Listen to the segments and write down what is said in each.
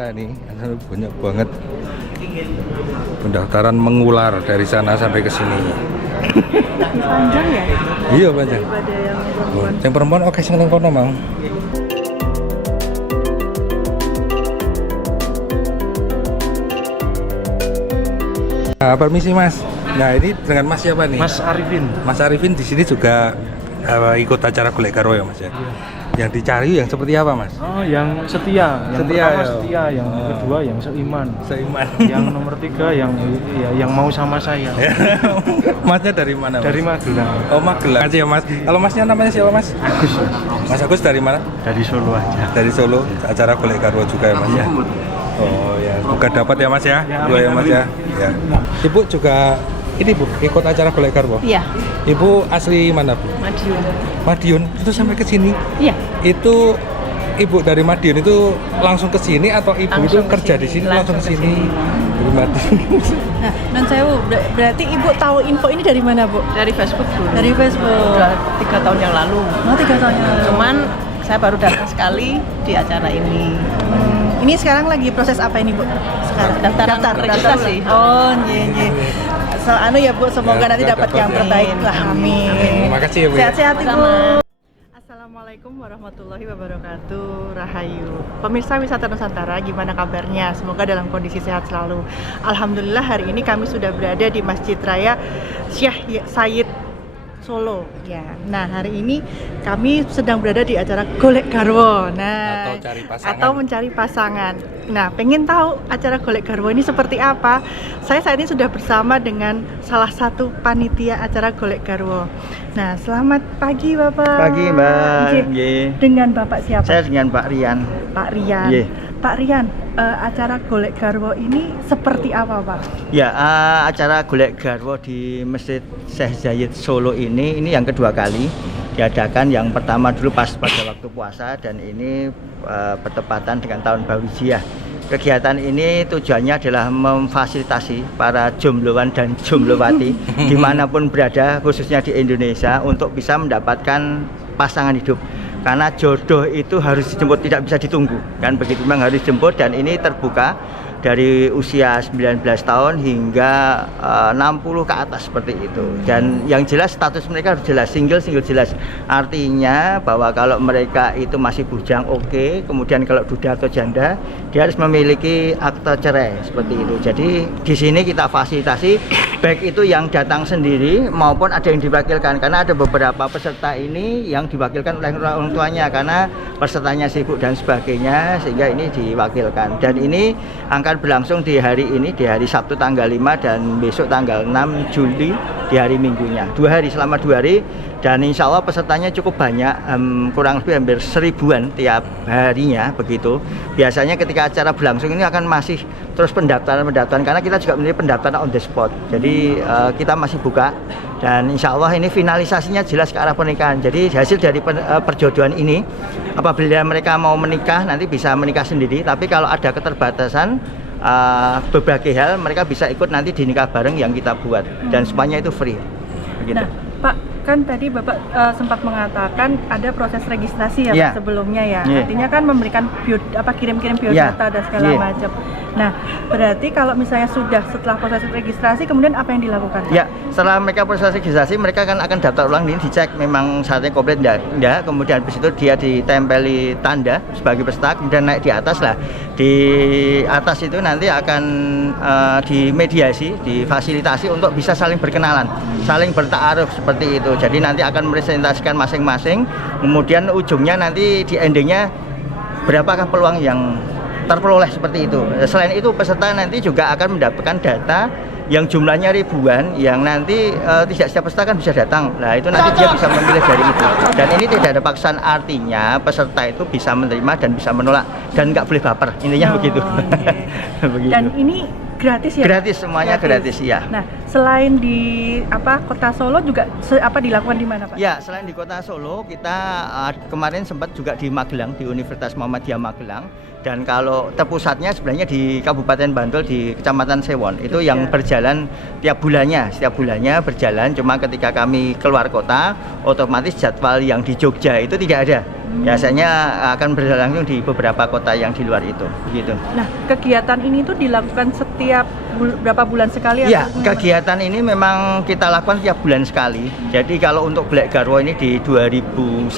biasa nih, banyak banget pendaftaran mengular dari sana sampai ke sini. Panjang ya? Iya panjang. Daripada yang perempuan. Yang perempuan oke sing nang kono, Mang. Nah, permisi Mas. Nah, ini dengan Mas siapa nih? Mas Arifin. Mas Arifin di sini juga ikut acara Golek Garwo ya, Mas ya? Iya. Yang dicari yang seperti apa, Mas? Oh, yang setia. Yang Setia, pertama ya. setia, yang kedua yang seiman. Seiman. Yang nomor 3 yang mau sama saya. Masnya dari mana, Mas? Dari Magelang. Oh, Magelang aja ya, Mas. Kalau Masnya namanya siapa, Mas? Agus. Mas Agus dari mana? Dari Solo aja. Dari Solo. Acara Golek Garwo juga ya, Mas ya? Oh, ya. Semoga dapat ya, Mas ya. Ya, Dua ya, amin, Mas amin. ya. Ya. Ibu juga ini, Bu, ikut acara Golek Garwo? Iya, Ibu asli mana, Bu? Madiun. Madiun. Itu sampai ke sini. Iya. Itu Ibu dari Madiun itu langsung ke sini atau Ibu Langsung itu kerja ke di sini sini, langsung ke langsung ke sini? Dari Madiun. Nah, non sewu, berarti Ibu tahu info ini dari mana, Bu? Dari Facebook dulu. Dari Facebook. Udah 3 tahun yang lalu. Oh, 3 tahun yang lalu. Cuman saya baru datang sekali di acara ini. Ini sekarang lagi proses apa ini, Bu? Sekarang Daftar registrasi. Oh, nye. Ya, Bu, semoga Ya, nanti semoga dapat yang dapat. terbaik lah. Amin. Terima kasih ya, Bu. Sehat-sehat, Ibu. Sama. Assalamualaikum warahmatullahi wabarakatuh. Rahayu. Pemirsa Wisata Nusantara, gimana kabarnya? Semoga dalam kondisi sehat selalu. Alhamdulillah hari ini kami sudah berada di Masjid Raya Syekh Said Solo. Ya. Nah, hari ini kami sedang berada di acara Golek Garwo. Nah, Atau cari pasangan. atau mencari pasangan. Nah, pengen tahu acara Golek Garwo ini seperti apa? Saya saat ini sudah bersama dengan salah satu panitia acara Golek Garwo. Nah, selamat pagi Bapak. Pagi Mbak. Nggih. Nggih. Dengan Bapak siapa? Saya dengan Pak Rian. Pak Rian. Nggih. Pak Rian, acara Golek Garwo ini seperti apa, Pak? Ya, acara Golek Garwo di Masjid Syekh Zayed Solo ini yang kedua kali diadakan. Yang pertama dulu pas pada waktu puasa dan ini bertepatan dengan tahun baru Hijriah. Kegiatan ini tujuannya adalah memfasilitasi para jombloan dan jomblowati dimanapun berada, khususnya di Indonesia, untuk bisa mendapatkan pasangan hidup. Karena jodoh itu harus dijemput, tidak bisa ditunggu, kan begitu, memang harus dijemput. Dan ini terbuka dari usia 19 tahun hingga 60 ke atas seperti itu. Dan yang jelas status mereka harus jelas, single jelas. Artinya bahwa kalau mereka itu masih bujang, oke. Kemudian kalau duda atau janda, dia harus memiliki akte cerai seperti itu. Jadi di sini kita fasilitasi baik itu yang datang sendiri maupun ada yang diwakilkan, karena ada beberapa peserta ini yang diwakilkan oleh orang tuanya karena pesertanya sibuk dan sebagainya, sehingga ini diwakilkan. Dan ini akan berlangsung di hari ini, di hari Sabtu tanggal 5 dan besok tanggal 6 Juli di hari Minggunya. 2 hari, selama 2 hari. Dan insya Allah pesertanya cukup banyak, kurang lebih hampir 1000-an tiap harinya begitu. Biasanya ketika acara berlangsung ini akan masih terus pendaftaran karena kita juga memiliki pendaftaran on the spot. Jadi kita masih buka dan insya Allah ini finalisasinya jelas ke arah pernikahan. Jadi hasil dari perjodohan ini, apabila mereka mau menikah nanti bisa menikah sendiri. Tapi kalau ada keterbatasan berbagai hal, mereka bisa ikut nanti di nikah bareng yang kita buat dan semuanya itu free. Begitu. Nah, Pak, kan tadi Bapak sempat mengatakan ada proses registrasi ya, Yeah. Pak, sebelumnya ya. Yeah. Artinya kan memberikan kirim-kirim biodata dan segala Yeah. macam. Nah, berarti kalau misalnya sudah setelah proses registrasi, kemudian apa yang dilakukan, Pak? Ya, setelah mereka proses registrasi, mereka akan daftar ulang, ini dicek memang syaratnya komplit enggak. Kemudian habis itu dia ditempeli tanda sebagai peserta, kemudian naik di atas lah. Di atas itu nanti akan dimediasi, difasilitasi untuk bisa saling berkenalan, saling bertaaruf seperti itu. Jadi nanti akan merepresentasikan masing-masing, kemudian ujungnya nanti di endingnya berapakah peluang yang terperoleh seperti itu. Selain itu peserta nanti juga akan mendapatkan data yang jumlahnya ribuan, yang nanti tidak setiap peserta kan bisa datang. Nah itu nanti dia bisa memilih dari itu. Dan ini tidak ada paksaan, artinya peserta itu bisa menerima dan bisa menolak dan nggak boleh baper. Intinya begitu. Begitu. Dan ini gratis ya? Gratis, semuanya gratis ya. Nah, selain di Kota Solo juga dilakukan di mana, Pak? Ya, selain di Kota Solo, kita kemarin sempat juga di Magelang, di Universitas Muhammadiyah Magelang. Dan kalau terpusatnya sebenarnya di Kabupaten Bantul di Kecamatan Sewon. Itu yang berjalan setiap bulannya berjalan. Cuma ketika kami keluar kota, otomatis jadwal yang di Jogja itu tidak ada. Biasanya akan berlangsung di beberapa kota yang di luar itu, begitu. Nah, kegiatan ini tuh dilakukan setiap berapa bulan sekali? Ya, atau kegiatan ini memang kita lakukan tiap bulan sekali. Jadi kalau untuk Golek Garwo ini di 2010,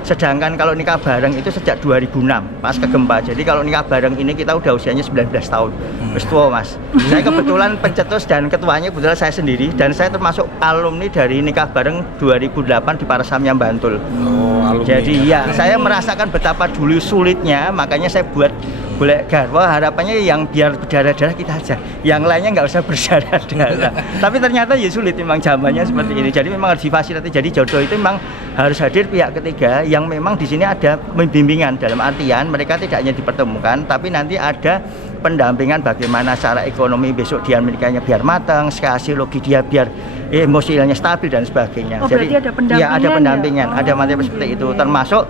sedangkan kalau nikah bareng itu sejak 2006 pasca gempa. Jadi kalau nikah bareng ini kita udah usianya 19 tahun. Wis tua, Mas. Saya kebetulan pencetus dan ketuanya kebetulan saya sendiri, dan saya termasuk alumni dari nikah bareng 2008 di Parasamnya Bantul. Oh, alumni. Jadi ya, saya merasakan betapa dulu sulitnya, makanya saya buat Golek Garwo. Harapannya yang biar berdarah-darah kita aja, yang lainnya nggak usah berdarah-darah. Tapi ternyata ya sulit, memang zamannya seperti ini. Jadi memang harus difasilitasi. Jadi jodoh itu memang harus hadir pihak ketiga yang memang di sini ada pembimbingan, dalam artian mereka tidak hanya dipertemukan, tapi nanti ada pendampingan bagaimana secara ekonomi besok dia menikahnya biar matang, psikologi dia biar emosinya stabil dan sebagainya. Oh, jadi berarti ada pendampingan, ya ada pendampingan, ya? ada materi seperti itu. Termasuk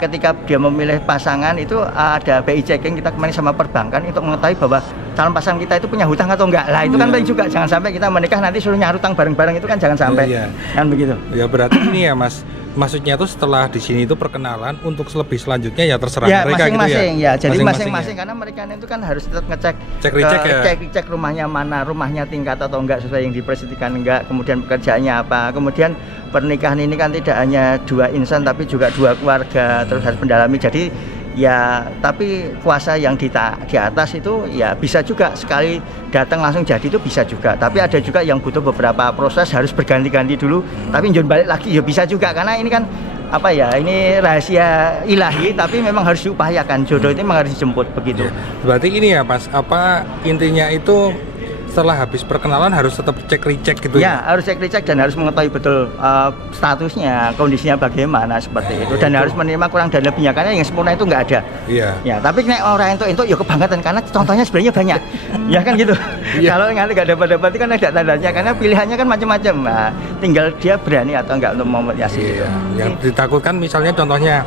ketika dia memilih pasangan itu ada BI checking kita kemarin sama perbankan untuk mengetahui bahwa calon pasangan kita itu punya hutang atau enggak. Lah itu kan penting juga, jangan sampai kita menikah nanti suruh nyari hutang bareng-bareng, itu kan jangan sampai. Iya. Kan begitu. Ya berarti ini ya Mas, maksudnya tuh setelah di sini itu perkenalan, untuk lebih selanjutnya ya terserah Ya mereka masing-masing gitu ya. ya. Jadi Masing-masing masing-masing karena mereka itu kan harus tetap ngecek, Cek-recek ya? cek rumahnya mana, rumahnya tingkat atau enggak sesuai yang dipresentikan enggak, kemudian pekerjaannya apa, kemudian pernikahan ini kan tidak hanya dua insan tapi juga dua keluarga, terus harus mendalami. Jadi ya, tapi kuasa yang di atas itu ya bisa juga sekali datang langsung jadi, itu bisa juga. Tapi ada juga yang butuh beberapa proses, harus berganti-ganti dulu, tapi jangan balik lagi ya bisa juga, karena ini kan apa ya, ini rahasia ilahi, tapi memang harus diupayakan. Jodoh itu memang harus dijemput begitu. Berarti ini ya Mas, apa intinya itu setelah habis perkenalan harus tetap cek-recek gitu Ya, harus cek-recek dan harus mengetahui betul statusnya, kondisinya bagaimana seperti itu, dan harus menerima kurang dan lebihnya, karena yang sempurna itu nggak ada. Iya. Ya, tapi nek orang itu ya kebangetan, karena contohnya sebenarnya banyak. Ya kan gitu. Kalau nanti nggak dapat kan ada tandanya, karena pilihannya kan macam-macam. Nah, tinggal dia berani atau enggak untuk memediasi gitu. Yang ditakutkan misalnya contohnya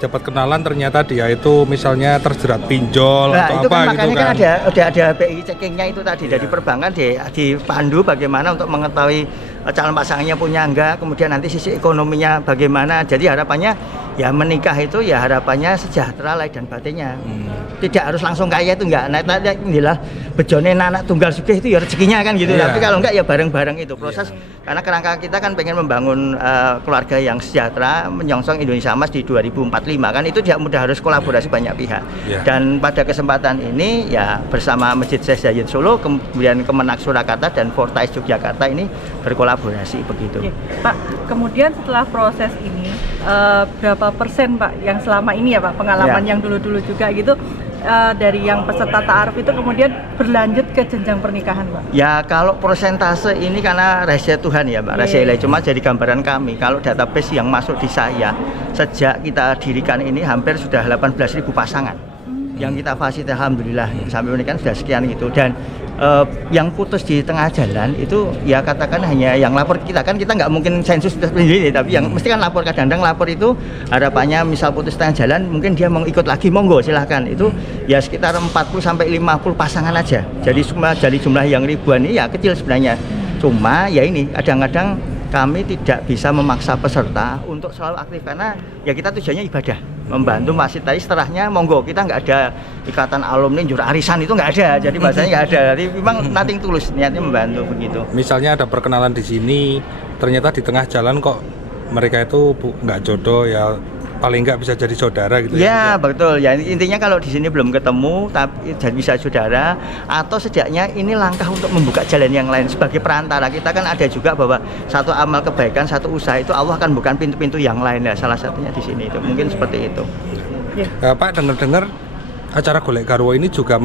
dapat kenalan ternyata dia itu misalnya terjerat pinjol Nah, atau itu apa kan gitu makanya kan. kan ada BI checkingnya itu tadi dari perbankan, dipandu bagaimana untuk mengetahui calon pasangannya punya enggak, kemudian nanti sisi ekonominya bagaimana. Jadi harapannya ya menikah itu ya harapannya sejahtera lahir dan batinnya. Tidak harus langsung kaya itu enggak. Nah, inilah bejone anak tunggal sugih itu ya rezekinya kan gitu. Iya. Tapi kalau enggak ya bareng-bareng itu proses. Karena kerangka kita kan pengen membangun keluarga yang sejahtera, menyongsong Indonesia Emas di 2045 kan, itu tidak mudah, harus kolaborasi banyak pihak. Iya. Dan pada kesempatan ini ya bersama Masjid Syekh Zayed Solo, kemudian Kemenak Surakarta dan Fortais Yogyakarta ini berkolaborasi begitu. Oke, Pak, kemudian setelah proses ini berapa persen Pak yang selama ini ya Pak, pengalaman yang dulu-dulu juga gitu, dari yang peserta ta'aruf itu kemudian berlanjut ke jenjang pernikahan Pak? Ya kalau persentase ini karena rahasia Tuhan ya Mbak, rahasia ilahi, cuma jadi gambaran kami. Kalau database yang masuk di saya sejak kita dirikan ini hampir sudah 18.000 pasangan yang kita fasilitasi, alhamdulillah sampai ini kan sudah sekian gitu. Dan yang putus di tengah jalan itu ya katakan hanya yang lapor kita, kan kita nggak mungkin sensus sendiri, tapi yang mesti kan lapor. Kadang-kadang lapor itu harapannya misal putus tengah jalan, mungkin dia mau ikut lagi, monggo silahkan. Itu ya sekitar 40 sampai 50 pasangan aja. Jadi jumlah yang ribuan ini ya kecil sebenarnya. Cuma ya ini kadang-kadang kami tidak bisa memaksa peserta untuk selalu aktif, karena ya kita tujuannya ibadah, membantu fasilitasi. Setelahnya monggo, kita nggak ada ikatan alumni jur arisan, itu nggak ada. Jadi bahasanya nggak ada. Jadi memang nothing tulus, niatnya membantu begitu. Misalnya ada perkenalan di sini, ternyata di tengah jalan kok mereka itu nggak jodoh, ya paling nggak bisa jadi saudara gitu ya. Betul ya, intinya kalau di sini belum ketemu tapi jadi bisa saudara, atau setidaknya ini langkah untuk membuka jalan yang lain sebagai perantara. Kita kan ada juga bahwa satu amal kebaikan, satu usaha itu Allah kan bukan pintu-pintu yang lain ya, salah satunya di sini itu mungkin seperti itu. Pak, dengar-dengar acara Golek Garwo ini juga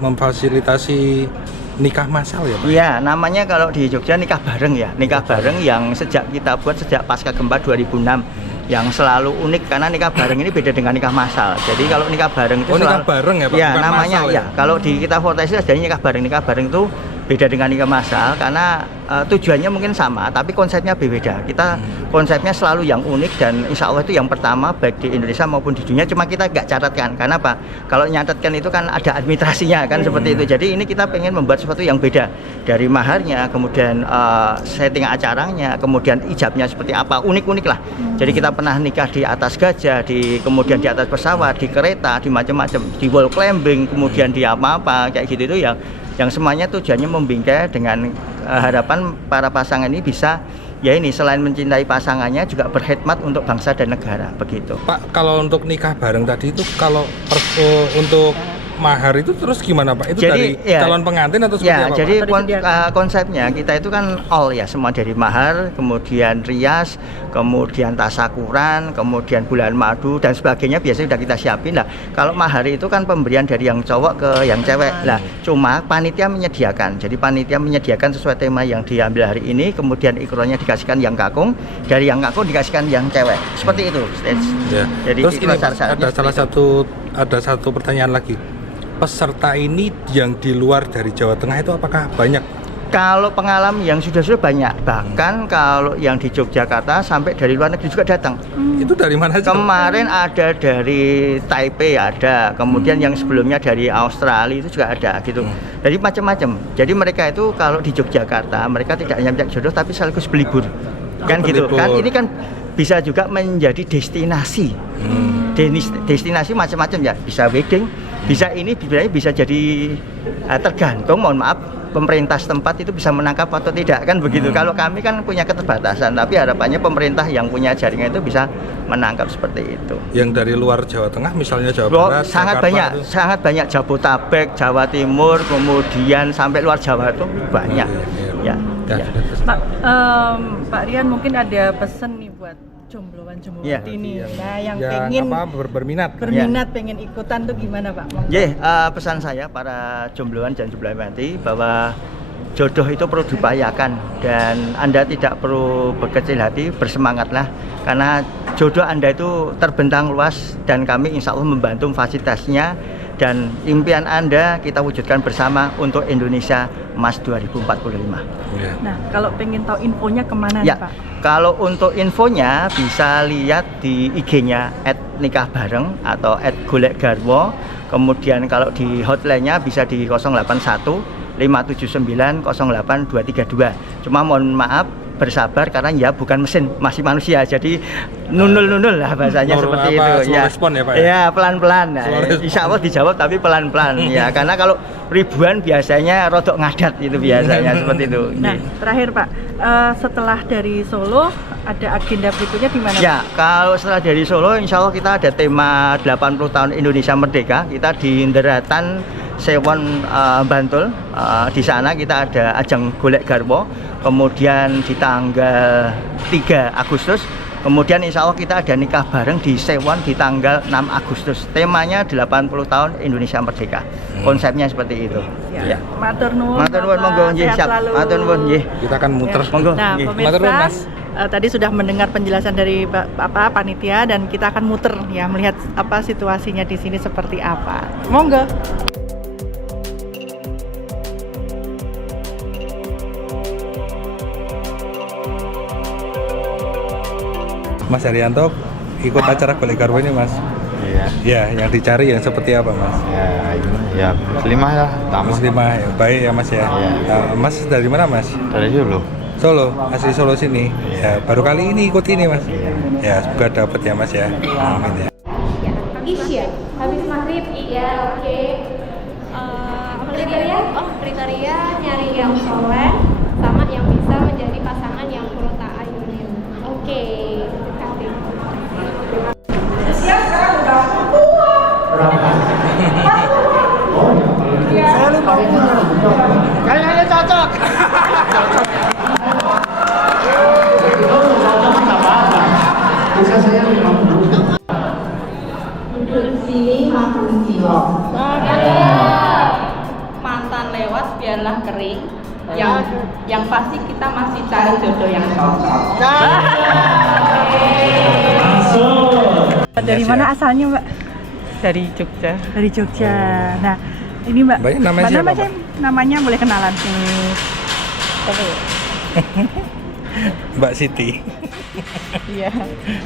memfasilitasi nikah massal ya Pak? Iya, namanya kalau di Jogja nikah bareng ya, nikah bareng yang sejak kita buat sejak pasca gempa 2006, yang selalu unik karena nikah bareng ini beda dengan nikah massal. Jadi kalau nikah bareng itu nikah bareng ya Pak? Ya, bukan namanya massal, ya. Kalau di kita Fortais itu adanya nikah bareng. Nikah bareng itu beda dengan nikah massal karena tujuannya mungkin sama tapi konsepnya berbeda. Kita konsepnya selalu yang unik dan insya Allah itu yang pertama baik di Indonesia maupun di dunia. Cuma kita nggak catatkan, karena apa? Kalau nyatatkan itu kan ada administrasinya kan seperti itu. Jadi ini kita pengen membuat sesuatu yang beda, dari maharnya, kemudian setting acaranya, kemudian ijabnya seperti apa, unik-unik lah. Jadi kita pernah nikah di atas gajah, kemudian di atas pesawat, di kereta, di macam-macam, di wall climbing, kemudian di apa-apa kayak gitu itu yang semuanya tujuannya membingkai dengan harapan para pasangan ini bisa ya ini selain mencintai pasangannya juga berkhidmat untuk bangsa dan negara begitu. Pak, kalau untuk nikah bareng tadi itu kalau untuk mahar itu terus gimana Pak? Itu Jadi, dari calon pengantin atau seperti apa? Jadi Pak? konsepnya kita itu kan all ya, semua dari mahar, kemudian rias, kemudian tasakuran, kemudian bulan madu dan sebagainya biasanya sudah kita siapin lah. Kalau mahar itu kan pemberian dari yang cowok ke yang cewek lah. Cuma panitia menyediakan. Jadi panitia menyediakan sesuai tema yang diambil hari ini, kemudian ikronnya dikasihkan yang kakung, dari yang kakung dikasihkan yang cewek. Seperti itu. Ya. Jadi Terus ini Pak, ada satu pertanyaan lagi. Peserta ini yang di luar dari Jawa Tengah itu apakah banyak? Kalau pengalaman yang sudah banyak, bahkan kalau yang di Yogyakarta sampai dari luar negeri juga datang. Itu dari mana aja? Kemarin ada dari Taipei ada, kemudian yang sebelumnya dari Australia itu juga ada gitu. Jadi macam-macam. Jadi mereka itu kalau di Yogyakarta mereka tidak hanya mencari jodoh tapi sekaligus berlibur. Kan gitu. Kan ini kan bisa juga menjadi destinasi. Destinasi macam-macam ya, bisa wedding, bisa ini bisa jadi tergantung, mohon maaf, pemerintah setempat itu bisa menangkap atau tidak kan begitu. Kalau kami kan punya keterbatasan, tapi harapannya pemerintah yang punya jaringan itu bisa menangkap seperti itu. Yang dari luar Jawa Tengah misalnya Jawa Barat, sangat Jakarta banyak, itu. sangat banyak. Jabodetabek, Jawa Timur, kemudian sampai luar Jawa itu banyak. Ya. Pak Rian mungkin ada pesan nih buat jombloan Ya. ini. Nah, yang yang pengen berminat. pengen ikutan tuh gimana Pak? Pesan saya para jombloan dan jombloanti bahwa jodoh itu perlu diupayakan dan Anda tidak perlu berkecil hati, bersemangatlah karena jodoh Anda itu terbentang luas dan kami insya Allah membantu fasilitasnya dan impian Anda kita wujudkan bersama untuk Indonesia Emas 2045. Nah, kalau pengen tahu infonya kemana Ya, nih Pak? kalau untuk infonya bisa lihat di IG-nya @nikahbareng atau @golekgarwo. Kemudian kalau di hotline-nya bisa di 081 579 08 232. Cuma mohon maaf bersabar karena ya bukan mesin, masih manusia, jadi nunul lah bahasanya seperti itu slow ya. respon ya Pak ya? Ya pelan-pelan. Nah, insya Allah dijawab tapi pelan-pelan ya, karena kalau ribuan biasanya rodok ngadat itu biasanya seperti itu. Nah, terakhir Pak, setelah dari Solo ada agenda berikutnya di mana? Ya, kalau setelah dari Solo insya Allah kita ada tema 80 tahun Indonesia Merdeka, kita di Nderatan Sewon Bantul. Di sana kita ada ajang golek garwo. Kemudian di tanggal 3 Agustus, kemudian insya Allah kita ada nikah bareng di Sewon di tanggal 6 Agustus. Temanya 80 tahun Indonesia Merdeka. Konsepnya seperti itu. Ya. Matur nuwun. Matur nuwun, monggo nggih, siap. Matur nuwun nggih. Kita akan muter. Monggo. Nah, nggih. Matur nuwun, pemirsa, Mas. tadi sudah mendengar penjelasan dari panitia dan kita akan muter ya melihat apa situasinya di sini seperti apa. Monggo. Mas Haryanto ikut acara golek garwo ini Mas. Iya. Ya, yang dicari yang seperti apa Mas? Ya muslimah lah, tamu. Muslimah ya, baik ya Mas ya. Iya. Nah, Mas dari mana Mas? Dari dulu. Solo, asli Solo sini. Ya, baru kali ini ikut ini Mas. Ya, semoga dapat ya Mas ya. Amin ya. Isya habis maghrib. Iya, oke. Kriteria? Oh, kriteria nyari yang soleh sama yang bisa menjadi pasangan yang kurang ayunin. Oke. Kayaknya cocok. Mantan lewat biarlah kering. Yang pasti kita masih cari jodoh yang cocok. Dari mana asalnya Mbak? Dari Jogja. Dari Jogja. Nah, ini Mbak. Mbaknya namanya siapa, Mbak? Namanya boleh kenalan. Mbak Siti. Iya,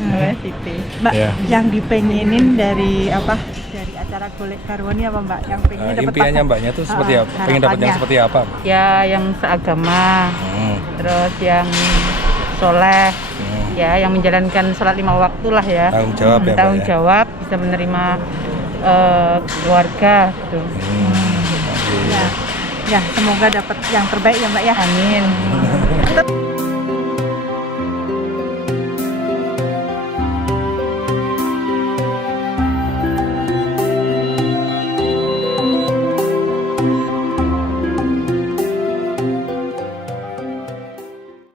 Mbak Siti. Mbak, Ya. yang dipengenin dari apa? Dari acara golek garwo ini apa Mbak? Yang pengen dapat Impiannya Mbaknya tuh seperti apa? Pengen dapat yang harapannya. seperti apa? Ya yang seagama, Hmm. terus yang soleh, ya yang menjalankan sholat 5 waktu lah ya. Tanggung jawab ya, Mbak, Tanggung ya? jawab, bisa menerima keluarga gitu. Ya, ya semoga dapat yang terbaik ya Mbak ya. Amin.